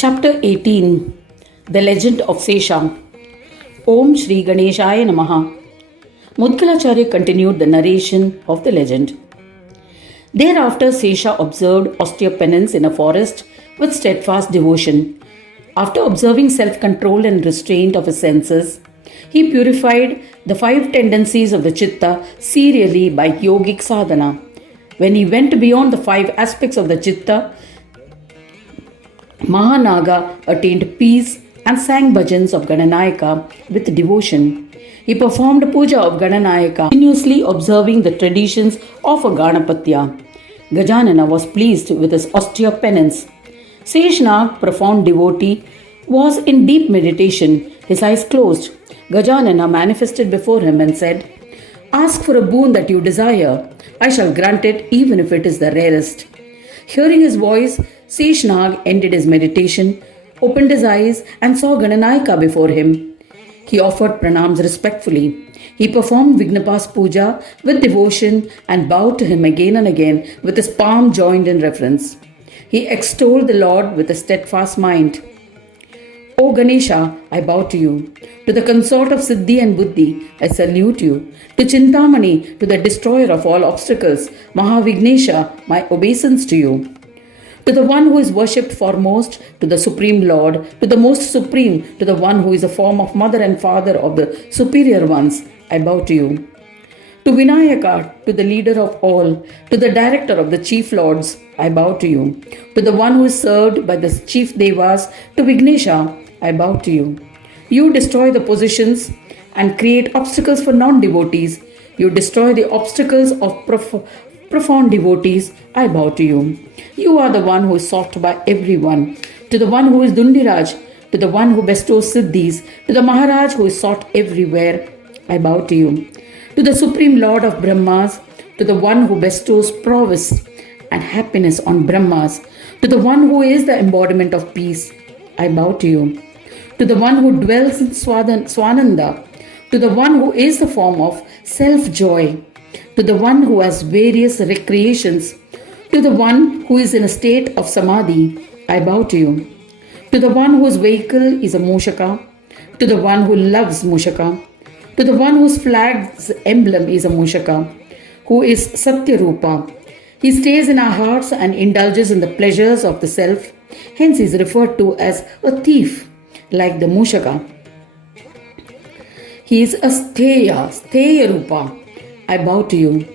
Chapter 18 The Legend of Sesha. Om Shri Ganeshaya Namaha. Mudgalacharya continued the narration of the legend. Thereafter, Sesha observed austere penance in a forest with steadfast devotion. After observing self-control and restraint of his senses, he purified the 5 tendencies of the chitta serially by yogic sadhana. When he went beyond the 5 aspects of the chitta, Mahanaga attained peace and sang bhajans of Gananayaka with devotion. He performed puja of Gananayaka, continuously observing the traditions of a Ganapatya. Gajanana was pleased with his austere penance. Seshnag, profound devotee, was in deep meditation, his eyes closed. Gajanana manifested before him and said, "Ask for a boon that you desire. I shall grant it even if it is the rarest." Hearing his voice, Seshnag ended his meditation, opened his eyes and saw Gananayaka before him. He offered pranams respectfully. He performed Vignapa's puja with devotion and bowed to him again and again with his palm joined in reverence. He extolled the Lord with a steadfast mind. "O Ganesha, I bow to you. To the consort of Siddhi and Buddhi, I salute you. To Chintamani, to the destroyer of all obstacles, Mahavignesha, my obeisance to you. To the one who is worshipped foremost, to the Supreme Lord, to the Most Supreme, to the one who is a form of mother and father of the superior ones, I bow to you. To Vinayaka, to the leader of all, to the director of the chief lords, I bow to you. To the one who is served by the chief devas, to Vignesha, I bow to you. You destroy the positions and create obstacles for non-devotees. You destroy the obstacles of profound devotees, I bow to you. You are the one who is sought by everyone. To the one who is Dundiraj, to the one who bestows siddhis, to the Maharaj who is sought everywhere, I bow to you. To the Supreme Lord of Brahmas, to the one who bestows prowess and happiness on Brahmas, to the one who is the embodiment of peace, I bow to you. To the one who dwells in Swananda, to the one who is the form of self-joy, to the one who has various recreations, to the one who is in a state of samadhi, I bow to you. To the one whose vehicle is a mushaka, to the one who loves mushaka, to the one whose flag's emblem is a mushaka, who is Satyarupa. He stays in our hearts and indulges in the pleasures of the self, hence he is referred to as a thief, like the mushaka. He is a Steya Rupa. I bow to you.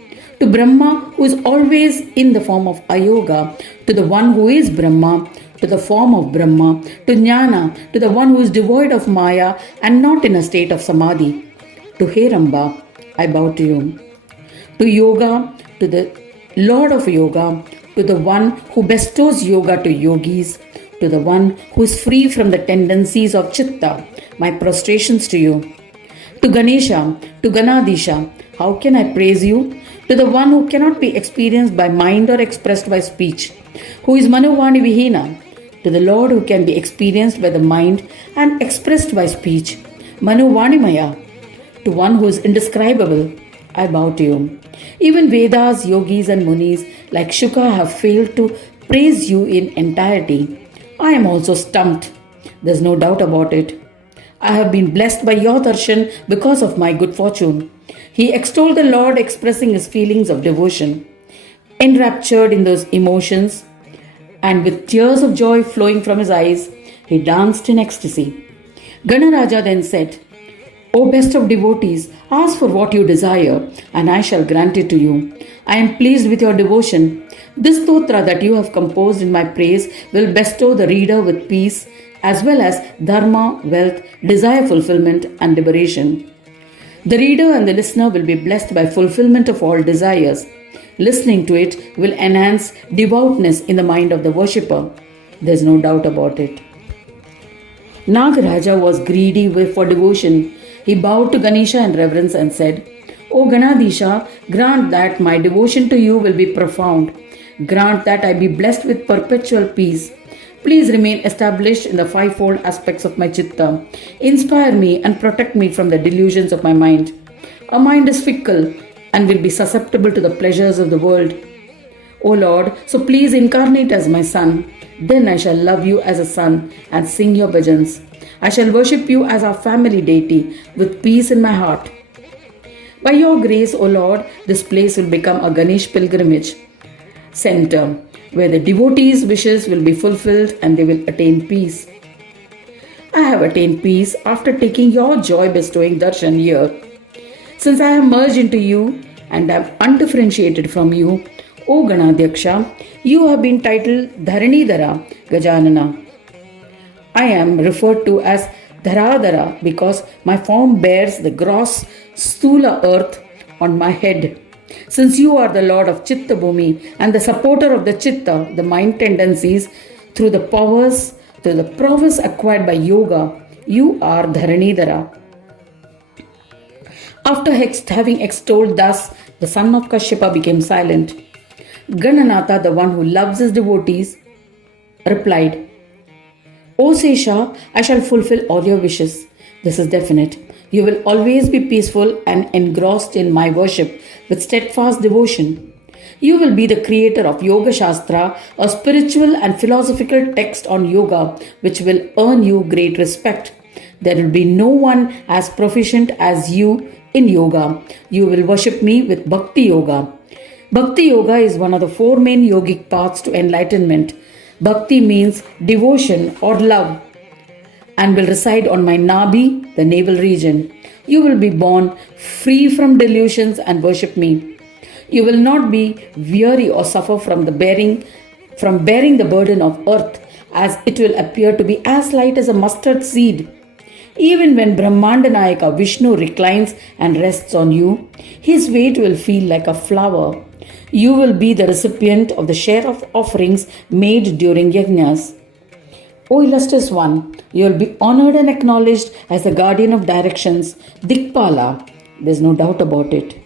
To Brahma, who is always in the form of Ayoga, to the one who is Brahma, to the form of Brahma, to Jnana, to the one who is devoid of Maya and not in a state of Samadhi, to Heramba, I bow to you. To Yoga, to the Lord of Yoga, to the one who bestows yoga to yogis, to the one who is free from the tendencies of Chitta, my prostrations to you. To Ganesha, to Ganadisha, how can I praise you? To the one who cannot be experienced by mind or expressed by speech, who is Manuvani Vihina, to the Lord who can be experienced by the mind and expressed by speech, Manuvanimaya, to one who is indescribable, I bow to you. Even Vedas, yogis and munis like Shuka have failed to praise you in entirety. I am also stumped. There's no doubt about it. I have been blessed by your darshan because of my good fortune. He extolled the Lord, expressing his feelings of devotion. Enraptured in those emotions, and with tears of joy flowing from his eyes, he danced in ecstasy. Ganaraja then said, "O best of devotees, ask for what you desire, and I shall grant it to you. I am pleased with your devotion. This stotra that you have composed in my praise will bestow the reader with peace, as well as dharma, wealth, desire fulfillment, and liberation. The reader and the listener will be blessed by fulfillment of all desires. Listening to it will enhance devoutness in the mind of the worshipper. There is no doubt about it." Nagaraja was greedy for devotion. He bowed to Ganesha in reverence and said, "O Ganadisha, grant that my devotion to you will be profound. Grant that I be blessed with perpetual peace. Please remain established in the 5-fold aspects of my chitta. Inspire me and protect me from the delusions of my mind. A mind is fickle and will be susceptible to the pleasures of the world. O Lord, so please incarnate as my son. Then I shall love you as a son and sing your bhajans. I shall worship you as our family deity with peace in my heart. By your grace, O Lord, this place will become a Ganesh pilgrimage center where the devotees' wishes will be fulfilled and they will attain peace. I have attained peace after taking your joy bestowing darshan here. Since I have merged into you and am undifferentiated from you, O Ganadhyaksha, you have been titled Dharanidhara Gajanana. I am referred to as Dharadhara because my form bears the gross Stula earth on my head. Since you are the Lord of Chitta Bhumi and the supporter of the Chitta, the mind tendencies, through the prowess acquired by yoga, you are Dharanidhara. After having extolled thus, the son of Kashyapa became silent. Gananatha, the one who loves his devotees, replied, O Sesha, I shall fulfill all your wishes. This is definite. You will always be peaceful and engrossed in my worship with steadfast devotion. You will be the creator of Yoga Shastra, a spiritual and philosophical text on yoga which will earn you great respect. There will be no one as proficient as you in yoga. You will worship me with Bhakti Yoga. Bhakti Yoga is one of the four main yogic paths to enlightenment. Bhakti means devotion or love and will reside on my Nabhi, the navel region. You will be born free from delusions and worship me. You will not be weary or suffer from bearing the burden of earth, as it will appear to be as light as a mustard seed. Even when Brahmanda Nayaka Vishnu reclines and rests on you, his weight will feel like a flower. You will be the recipient of the share of offerings made during yajnas. O illustrious one, you will be honored and acknowledged as the guardian of directions, Dikpala. There's no doubt about it.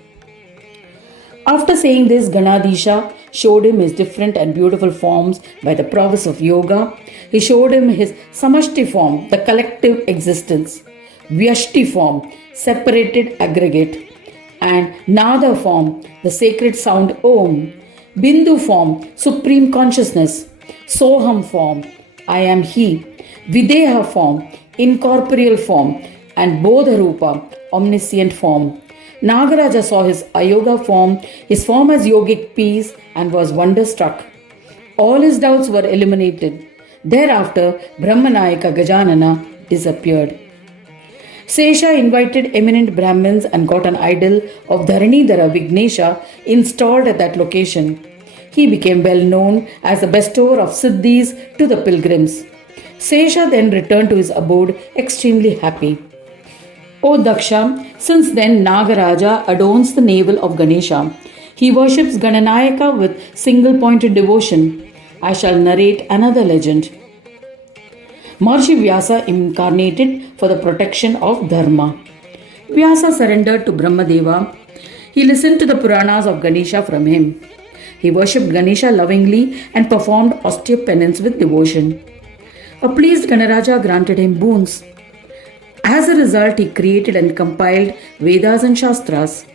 After saying this, Ganadisha showed him his different and beautiful forms by the prowess of yoga. He showed him his Samashti form, the collective existence, Vyashti form, separated aggregate, and Nada form, the sacred sound Om, Bindu form, supreme consciousness, Soham form, I am He, Videha form, incorporeal form, and Bodharupa, omniscient form. Nagaraja saw his Ayoga form, his form as yogic peace, and was wonderstruck. All his doubts were eliminated. Thereafter, Brahmanayaka Gajanana disappeared. Sesha invited eminent Brahmins and got an idol of Dharanidhara Vignesha installed at that location. He became well known as the bestower of siddhis to the pilgrims. Sesha then returned to his abode extremely happy. O Daksha, since then Nagaraja adorns the navel of Ganesha. He worships Gananayaka with single-pointed devotion. I shall narrate another legend. Maharishi Vyasa incarnated for the protection of Dharma. Vyasa surrendered to Brahmadeva. He listened to the Puranas of Ganesha from him. He worshipped Ganesha lovingly and performed austere penance with devotion. A pleased Ganaraja granted him boons. As a result, he created and compiled Vedas and Shastras.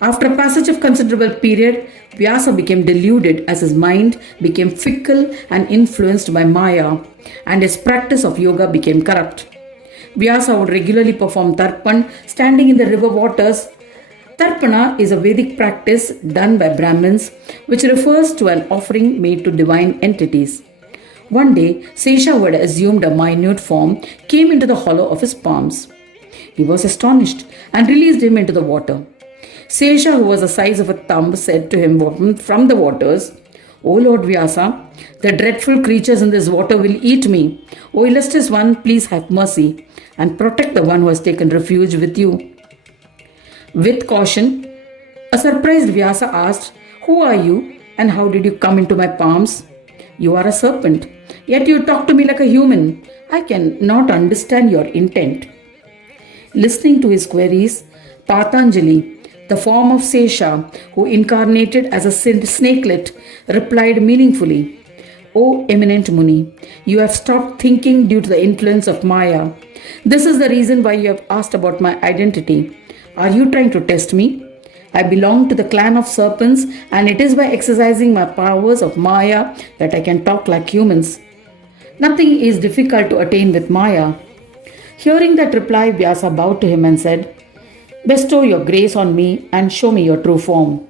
After a passage of considerable period, Vyasa became deluded as his mind became fickle and influenced by Maya, and his practice of yoga became corrupt. Vyasa would regularly perform Tarpan standing in the river waters. Tarpana is a Vedic practice done by Brahmins, which refers to an offering made to divine entities. One day, Sesha, who had assumed a minute form, came into the hollow of his palms. He was astonished and released him into the water. Sesha, who was the size of a thumb, said to him from the waters, O Lord Vyasa, the dreadful creatures in this water will eat me. O illustrious one, please have mercy and protect the one who has taken refuge with you. With caution, a surprised Vyasa asked, Who are you and how did you come into my palms? You are a serpent, yet you talk to me like a human. I cannot understand your intent. Listening to his queries, Patanjali, the form of Sesha, who incarnated as a snakelet, replied meaningfully, O eminent Muni, you have stopped thinking due to the influence of Maya. This is the reason why you have asked about my identity. Are you trying to test me? I belong to the clan of serpents, and it is by exercising my powers of Maya that I can talk like humans. Nothing is difficult to attain with Maya. Hearing that reply, Vyasa bowed to him and said, Bestow your grace on me and show me your true form.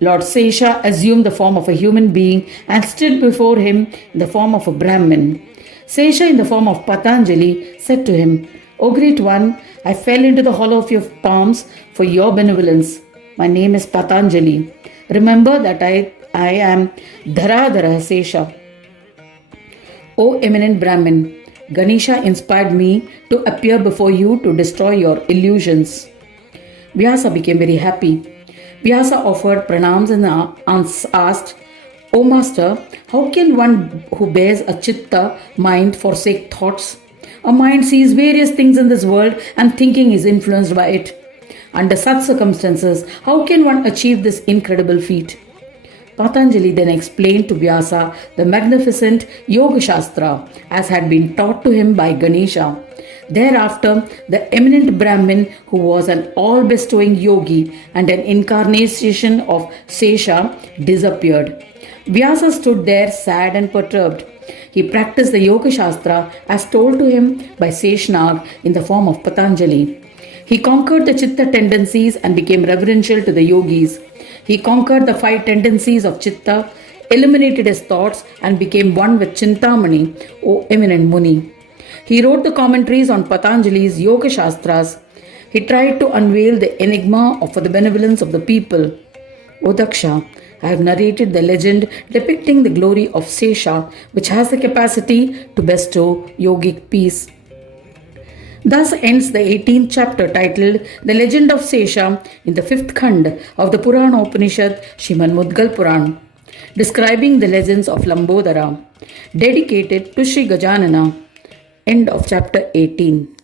Lord Sesha assumed the form of a human being and stood before him in the form of a Brahmin. Sesha, in the form of Patanjali, said to him, O great one, I fell into the hollow of your palms for your benevolence. My name is Patanjali. Remember that I am Dharadhara Sesha. O eminent Brahmin, Ganesha inspired me to appear before you to destroy your illusions. Vyasa became very happy. Vyasa offered pranams and asked, O master, how can one who bears a chitta mind forsake thoughts? A mind sees various things in this world and thinking is influenced by it. Under such circumstances, how can one achieve this incredible feat? Patanjali then explained to Vyasa the magnificent Yoga Shastra as had been taught to him by Ganesha. Thereafter, the eminent Brahmin, who was an all-bestowing yogi and an incarnation of Sesha, disappeared. Vyasa stood there sad and perturbed. He practiced the Yoga Shastra as told to him by Seshnag in the form of Patanjali. He conquered the Chitta tendencies and became reverential to the yogis. He conquered the 5 tendencies of Chitta, eliminated his thoughts, and became one with Chintamani, O eminent Muni. He wrote the commentaries on Patanjali's Yoga Shastras. He tried to unveil the enigma for the benevolence of the people. O Daksha, I have narrated the legend depicting the glory of Sesha, which has the capacity to bestow yogic peace. Thus ends the 18th chapter titled The Legend of Sesha in the 5th Khand of the Purana Upanishad Srimad Mudgal Puran, describing the legends of Lambodara, dedicated to Sri Gajanana. End of chapter 18.